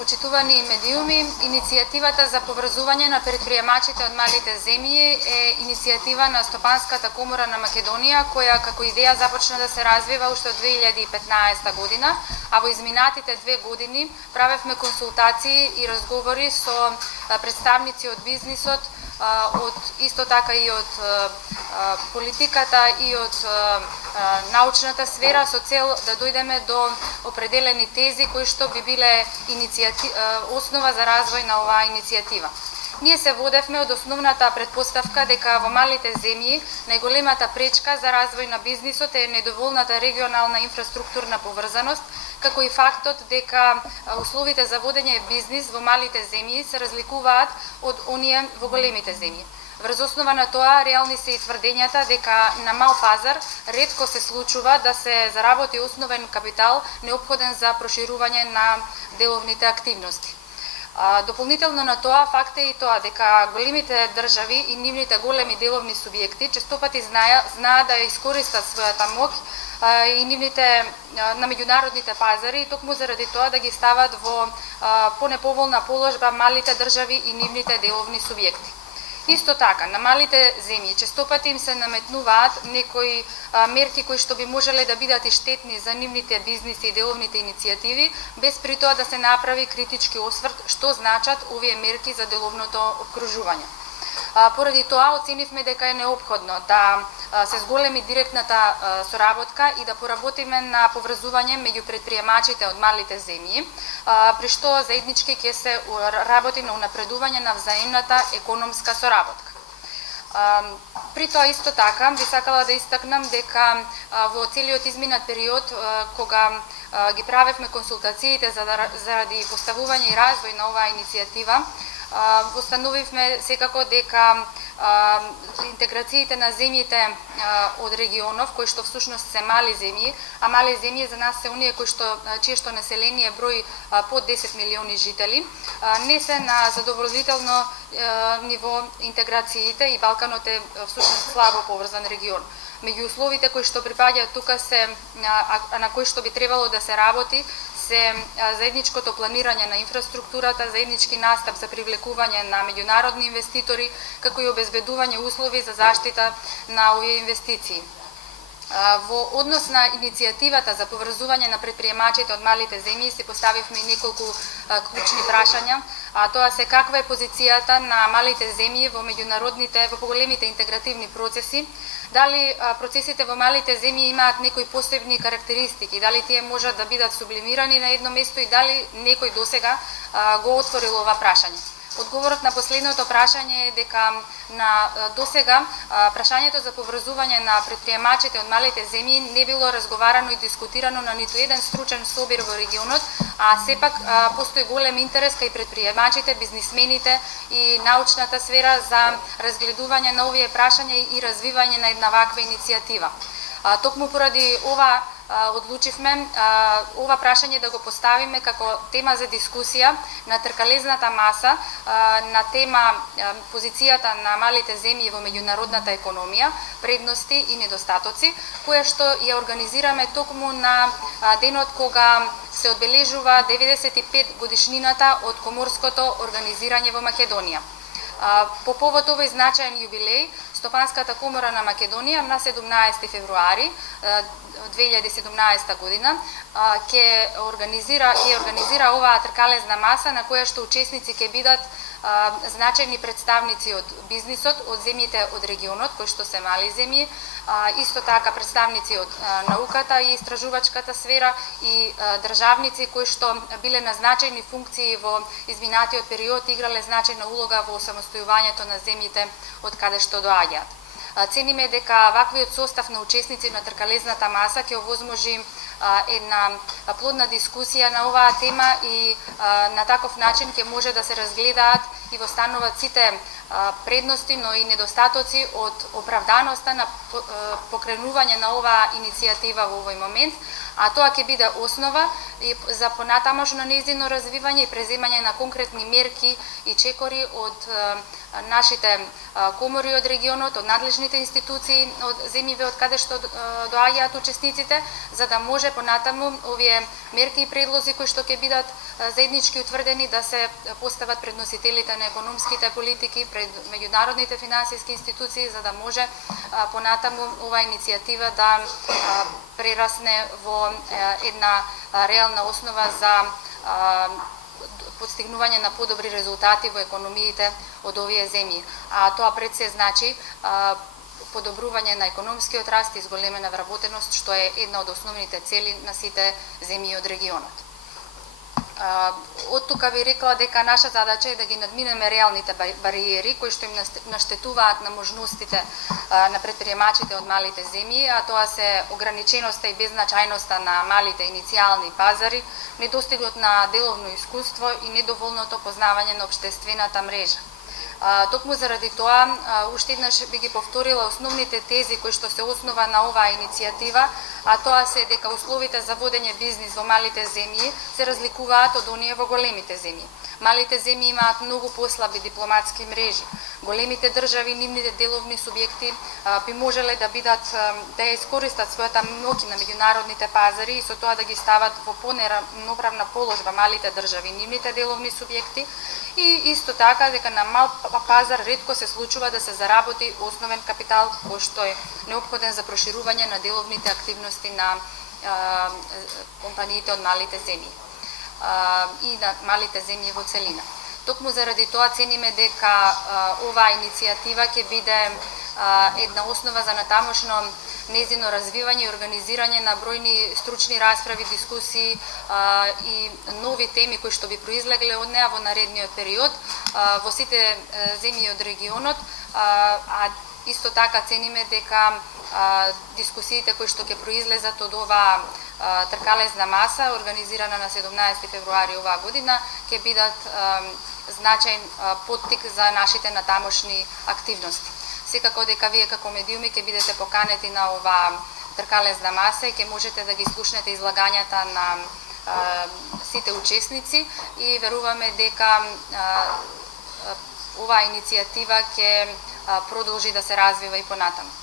Почитувани медиуми, иницијативата за поврзување на предприемачите од малите земји е иницијатива на Стопанската комора на Македонија, која како идеја започна да се развива уште од 2015 година, а во изминатите 2 години правевме консултации и разговори со представници од бизнисот, од исто така и од политиката и од научната сфера со цел да дојдеме до определени тези кои што би биле основа за развој на оваа иницијатива. Ние се водевме од основната предпоставка дека во малите земји најголемата пречка за развој на бизнисот е недоволната регионална инфраструктурна поврзаност, како и фактот дека условите за водење бизнис во малите земји се разликуваат од оние во големите земји. Врз основа на тоа, реални се и тврдењата дека на мал пазар ретко се случува да се заработи основен капитал неопходен за проширување на деловните активности. Дополнително на тоа, факт е и тоа дека големите држави и нивните големи деловни субјекти честопати знаат да искористат својата моќ и нивните на меѓународните пазари, токму заради тоа да ги стават во понеповолна положба малите држави и нивните деловни субјекти. Исто така, на малите земји честопати им се наметнуваат некои мерки кои што би можеле да бидат и штетни за нивните бизниси и деловните иницијативи, без при тоа да се направи критички осврт што значат овие мерки за деловното опкружување. Поради тоа оценивме дека е неопходно да се зголеми директната соработка и да поработиме на поврзување меѓу предприемачите од малите земји, при што заеднички ќе се работи на унапредување на взаимната економска соработка. При тоа исто така би сакала да истакнам дека во целиот изминат период кога ги правевме консултациите заради поставување и развој на оваа иницијатива, установивме секако дека интеграциите на земјите од регионов, кои што всушност се мали земји, а мали земји за нас се оние кои што чие што население брои под 10 милиони жители, не се на задоволително ниво интеграциите и Балканот е всушност слабо поврзан регион. Меѓу условите кои што припаѓаат тука се на кои што би требало да се работи се заедничкото планирање на инфраструктурата, заеднички настап за привлекување на меѓународни инвеститори, како и обезбедување услови за заштита на овие инвестиции. Во однос на иницијативата за поврзување на предприемачите од малите земји си поставивме и неколку клучни прашања, а тоа се каква е позицијата на малите земји во меѓународните, во поголемите интегративни процеси, дали процесите во малите земји имаат некои посебни карактеристики, дали тие можат да бидат сублимирани на едно место и дали некој досега го отворил ова прашање. Одговорот на последното прашање е дека на досега прашањето за поврзување на предприемачите од малите земји не било разговарано и дискутирано на ниту еден стручен собир во регионот, а сепак постои голем интерес кај предприемачите, бизнисмените и научната сфера за разгледување на овие прашања и развивање на една ваква иницијатива. Токму поради ова одлучивме ова прашање да го поставиме како тема за дискусија на тркалезната маса на тема позицијата на малите земји во меѓународната економија, предности и недостатоци, која што ја организираме токму на денот кога се одбележува 95 годишнината од коморското организирање во Македонија. По повод овој значаен јубилеј, Стопанската комора на Македонија на 17 февруари 2017 година ќе организира оваа тркалезна маса на која што учесници ќе бидат значајни представници од бизнисот, од земјите од регионот, кои што се мали земји, исто така представници од науката и истражувачката сфера и државници кои што биле на значајни функции во изминатиот период, играле значајна улога во самостојувањето на земјите од каде што доаѓаат. Цениме дека ваквиот состав на учесници на тркалезната маса ќе овозможи една плодна дискусија на оваа тема и на таков начин ќе може да се разгледаат и востануваат сите предности, но и недостатоци од оправданоста на покренување на оваа иницијатива во овој момент, А тоа ќе биде основа и за понатамошно нејзино развивање и преземање на конкретни мерки и чекори од нашите комори од регионот, од надлежните институции од земјиве од каде што доаѓаат учесниците, за да може понатаму овие мерки и предлози кои што ќе бидат заеднички утврдени да се постават пред носителите на економските политики, пред меѓународните финансиски институции, за да може понатаму оваа иницијатива да прерасне во една реална основа за постигнување на подобри резултати во економиите од овие земји. А тоа пред се значи подобрување на економскиот раст и зголемена вработеност, што е една од основните цели на сите земји од регионот. Од тука би рекла дека наша задача е да ги надминеме реалните бариери кои што им наштетуваат на можностите на предприемачите од малите земји, а тоа се ограниченоста и беззначајноста на малите иницијални пазари, недостигот на деловно искуство и недоволното познавање на општествената мрежа. Токму заради тоа, уште еднаш би ги повторила основните тези кои што се основа на оваа иницијатива, а тоа се дека условите за водење бизнис во малите земји се разликуваат од оние во големите земји. Малите земји имаат многу послаби дипломатски мрежи. Големите држави, нивните деловни субјекти би можеле да да искористат својата моќ на меѓународните пазари и со тоа да ги стават во понеравноправна положба малите држави, нивните деловни субјекти. И исто така дека на мал пазар ретко се случува да се заработи основен капитал кој што е неопходен за проширување на деловните активности на компаниите од малите земји и на малите земји во целина. Токму заради тоа цениме дека оваа иницијатива ќе биде една основа за натамошно нејзино развивање и организирање на бројни стручни расправи, дискусии и нови теми кои што би произлегле од неа во наредниот период во сите земји од регионот, а исто така цениме дека дискусиите кои што ќе произлезат од оваа тркалезна маса, организирана на 17 февруари оваа година, ќе бидат значаен поттик за нашите натамошни активности. Секако дека вие како медиуми ќе бидете поканети на оваа тркалезна маса и ќе можете да ги слушнете излагањата на сите учесници и веруваме дека оваа иницијатива ќе продолжи да се развива и понатаму.